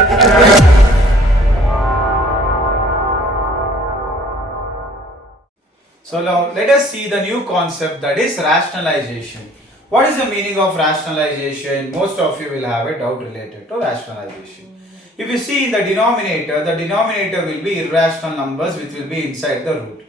So now let us see the new concept, that is rationalization. What is the meaning of rationalization? Most of you will have a doubt related to rationalization. If you see in the denominator will be irrational numbers which will be inside the root.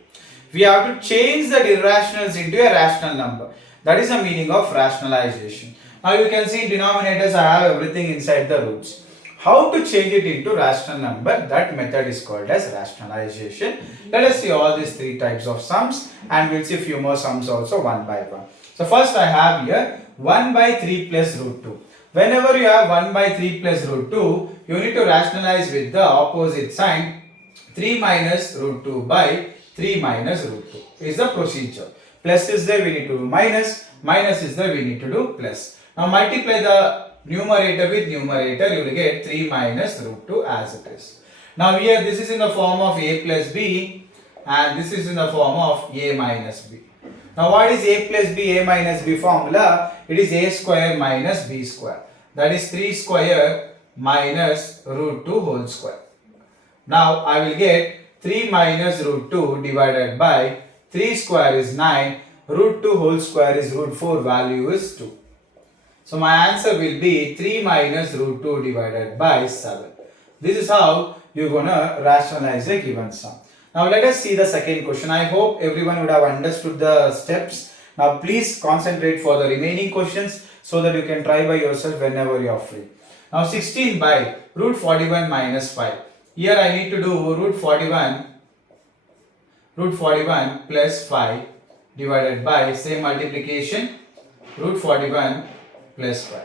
We have to change the irrationals into a rational number. That is the meaning of rationalization. Now you can see in denominators I have everything inside the roots. How to change it into rational number? That method is called as rationalization. Let us see all these three types of sums, and we'll see a few more sums also one by one. So first I have here 1 by 3 plus root 2. Whenever you have 1 by 3 plus root 2, you need to rationalize with the opposite sign. 3 minus root 2 by 3 minus root 2 is the procedure. Plus is there, we need to do minus. Minus is there, we need to do plus. Now multiply the numerator with numerator, you will get 3 minus root 2 as it is. Now here this is in the form of a plus b and this is in the form of a minus b. Now what is a plus b, a minus b formula? It is a square minus b square. That is 3 square minus root 2 whole square. Now I will get 3 minus root 2 divided by 3 square is 9, root 2 whole square is root 4, value is 2. So my answer will be 3 minus root 2 divided by 7. This is how you're gonna rationalize a given sum. Now let us see the second question. I hope everyone would have understood the steps. Now please concentrate for the remaining questions so that you can try by yourself whenever you are free. Now 16 by root 41 minus 5. Here I need to do root 41 plus 5 divided by same multiplication root 41 plus 5.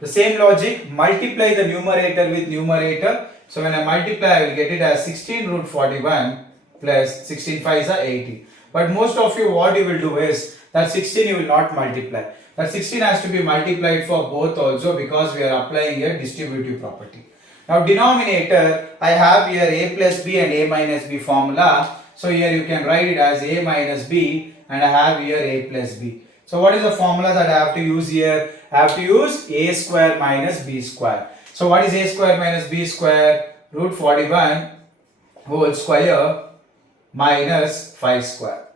The same logic, multiply the numerator with numerator. So when I multiply, I will get it as 16 root 41 plus 16 5s are 80. But most of you, what you will do is that 16 you will not multiply. That 16 has to be multiplied for both also because we are applying a distributive property. Now denominator, I have here a plus b and a minus b formula. So here you can write it as a minus b and I have here a plus b. So what is the formula that I have to use here? I have to use a square minus b square. So what is a square minus b square? Root 41 whole square minus 5 square.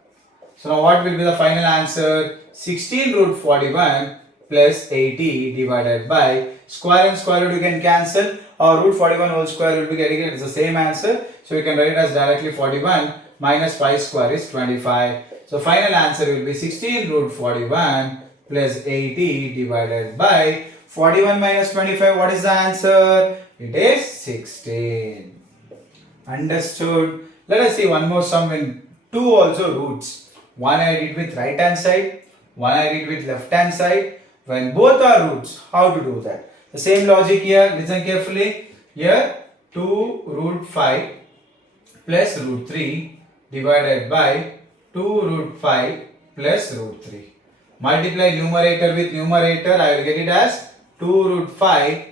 So now what will be the final answer? 16 root 41 plus 80 divided by square and square root you can cancel, or root 41 whole square will be getting it. It's the same answer. So you can write it as directly 41 minus 5 square is 25. So final answer will be 16 root 41 plus 80 divided by 41 minus 25. What is the answer? It is 16. Understood? Let us see one more sum in two also roots. One I did with right hand side, one I did with left hand side. When both are roots, how to do that? The same logic here, listen carefully. Here 2 root 5 plus root 3 divided by 2 root 5 plus root 3. Multiply numerator with numerator, I will get it as 2 root 5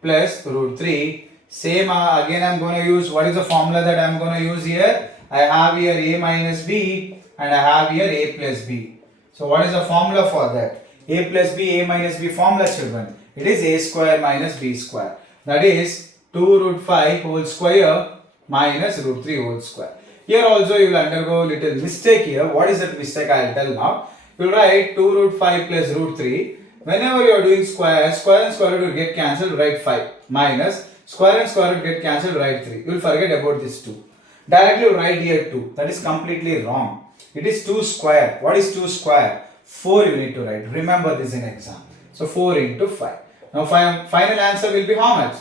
plus root 3. Same again I am going to use, what is the formula that I am going to use here? I have here a minus b and I have here a plus b. So what is the formula for that? A plus b, a minus b formula, children. It is a square minus b square. That is 2 root 5 whole square minus root 3 whole square. Here also you will undergo little mistake here. What is that mistake? I will tell now. You will write 2 root 5 plus root 3. Whenever you are doing square, square and square root will get cancelled, write 5 minus square and square root get cancelled, write 3. You will forget about this 2. Directly write here 2. That is completely wrong. It is 2 square. What is 2 square? 4 you need to write. Remember this in exam. So 4 into 5. Now final answer will be how much?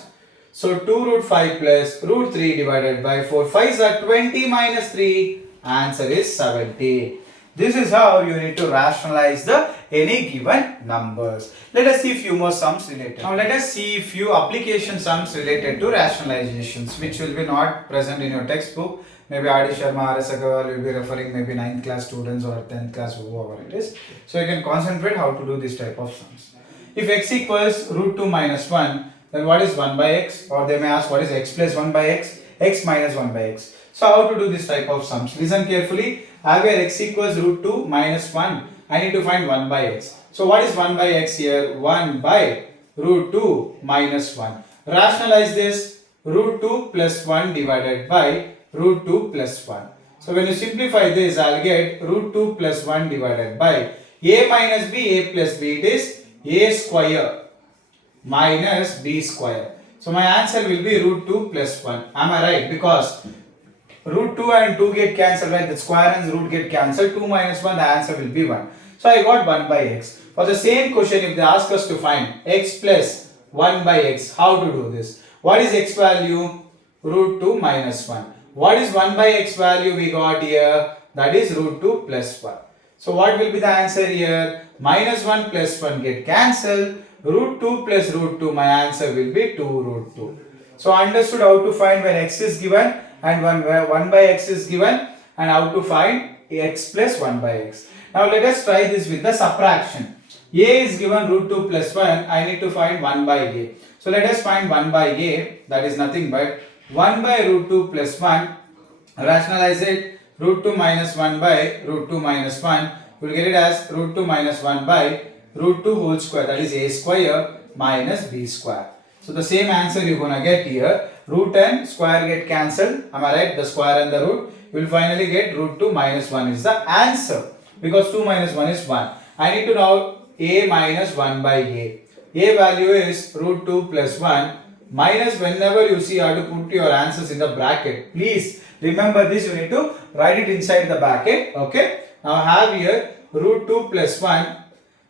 So 2 root 5 plus root 3 divided by 4. 5s are 20 minus 3. Answer is 70. This is how you need to rationalize the any given numbers. Let us see few more sums related. Now let us see few application sums related to rationalizations which will be not present in your textbook. Maybe R.D. Sharma, R.S. Agarwal will be referring maybe 9th class students or 10th class, whoever it is. So you can concentrate how to do this type of sums. If x equals root 2 minus 1, then what is 1 by x? Or they may ask what is x plus 1 by x? X minus 1 by x. So how to do this type of sums? Listen carefully. I have where x equals root 2 minus 1. I need to find 1 by x. So what is 1 by x here? 1 by root 2 minus 1. Rationalize this. Root 2 plus 1 divided by root 2 plus 1. So when you simplify this, I'll get root 2 plus 1 divided by a minus b, a plus b, it is a square minus b square. So my answer will be root 2 plus 1. Am I right? Because root 2 and 2 get cancelled, right? The square and the root get cancelled. 2 minus 1, the answer will be 1. So I got 1 by x. For the same question, if they ask us to find x plus 1 by x, how to do this? What is x value? Root 2 minus 1. What is 1 by x value we got here? That is root 2 plus 1. So what will be the answer here? Minus 1 plus 1 get cancelled. Root 2 plus root 2, my answer will be 2 root 2. So understood how to find when x is given and when 1 by x is given, and how to find x plus 1 by x. Now let us try this with the subtraction. A is given root 2 plus 1, I need to find 1 by a. So let us find 1 by a, that is nothing but 1 by root 2 plus 1. Rationalize it. Root 2 minus 1 by root 2 minus 1. We will get it as root 2 minus 1 by root 2 whole square, that is a square minus b square. So the same answer you're gonna get here. Root and square get cancelled. Am I right? The square and the root. You will finally get root 2 minus 1 is the answer. Because 2 minus 1 is 1. I need to know a minus 1 by a. A value is root 2 plus 1 minus, whenever you see you have to put your answers in the bracket. Please remember this, you need to write it inside the bracket. Okay. Now I have here root 2 plus 1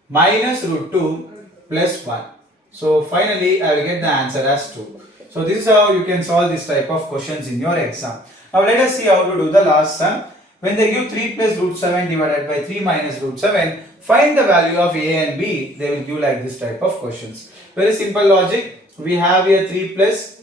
minus root 2 plus 1. So finally I will get the answer as 2. So this is how you can solve this type of questions in your exam. Now let us see how to do the last sum. When they give 3 plus root 7 divided by 3 minus root 7, find the value of a and b. They will give like this type of questions. Very simple logic. We have here 3 plus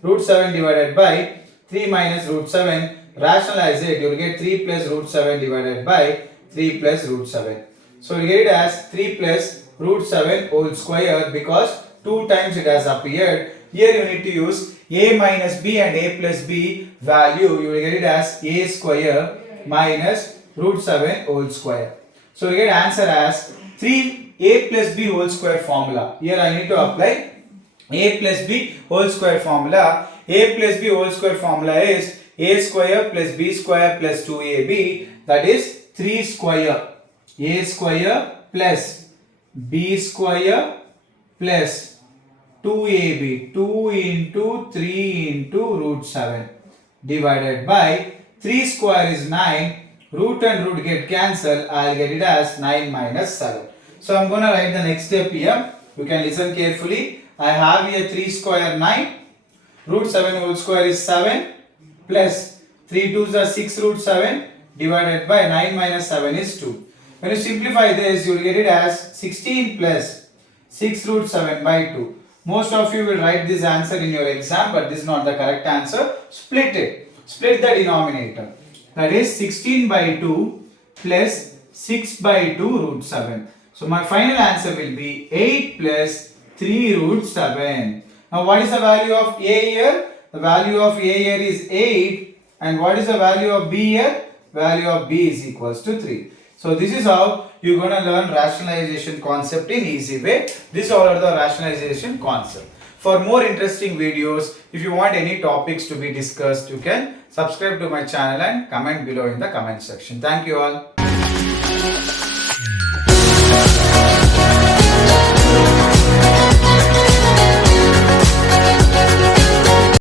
root 7 divided by 3 minus root 7. Rationalize it. You will get 3 plus root 7 divided by 3 plus root 7. So you get it as 3 plus root 7 whole square, because 2 times it has appeared. Here you need to use a minus b and a plus b value. You will get it as a square minus root 7 whole square. So you get answer as 3a plus b whole square formula. Here I need to apply a plus b whole square formula. A plus b whole square formula is a square plus b square plus 2ab, that is 3 square. A square plus b square plus 2ab, 2 into 3 into root 7 divided by 3 square is 9. Root and root get cancelled. I'll get it as 9 minus 7. So I'm going to write the next step here. You can listen carefully. I have here 3 square 9. Root 7 whole square is 7 plus 3 2s are 6 root 7 divided by 9 minus 7 is 2. When you simplify this, you will get it as 16 plus 6 root 7 by 2. Most of you will write this answer in your exam, but this is not the correct answer. Split it. Split the denominator. That is 16 by 2 plus 6 by 2 root 7. So my final answer will be 8 plus 3 root 7. Now what is the value of a here? The value of a here is 8. And what is the value of b here? Value of b is equals to 3. So this is how you're going to learn rationalization concept in easy way. These all are the rationalization concept. For more interesting videos, if you want any topics to be discussed, you can subscribe to my channel and comment below in the comment section. Thank you all.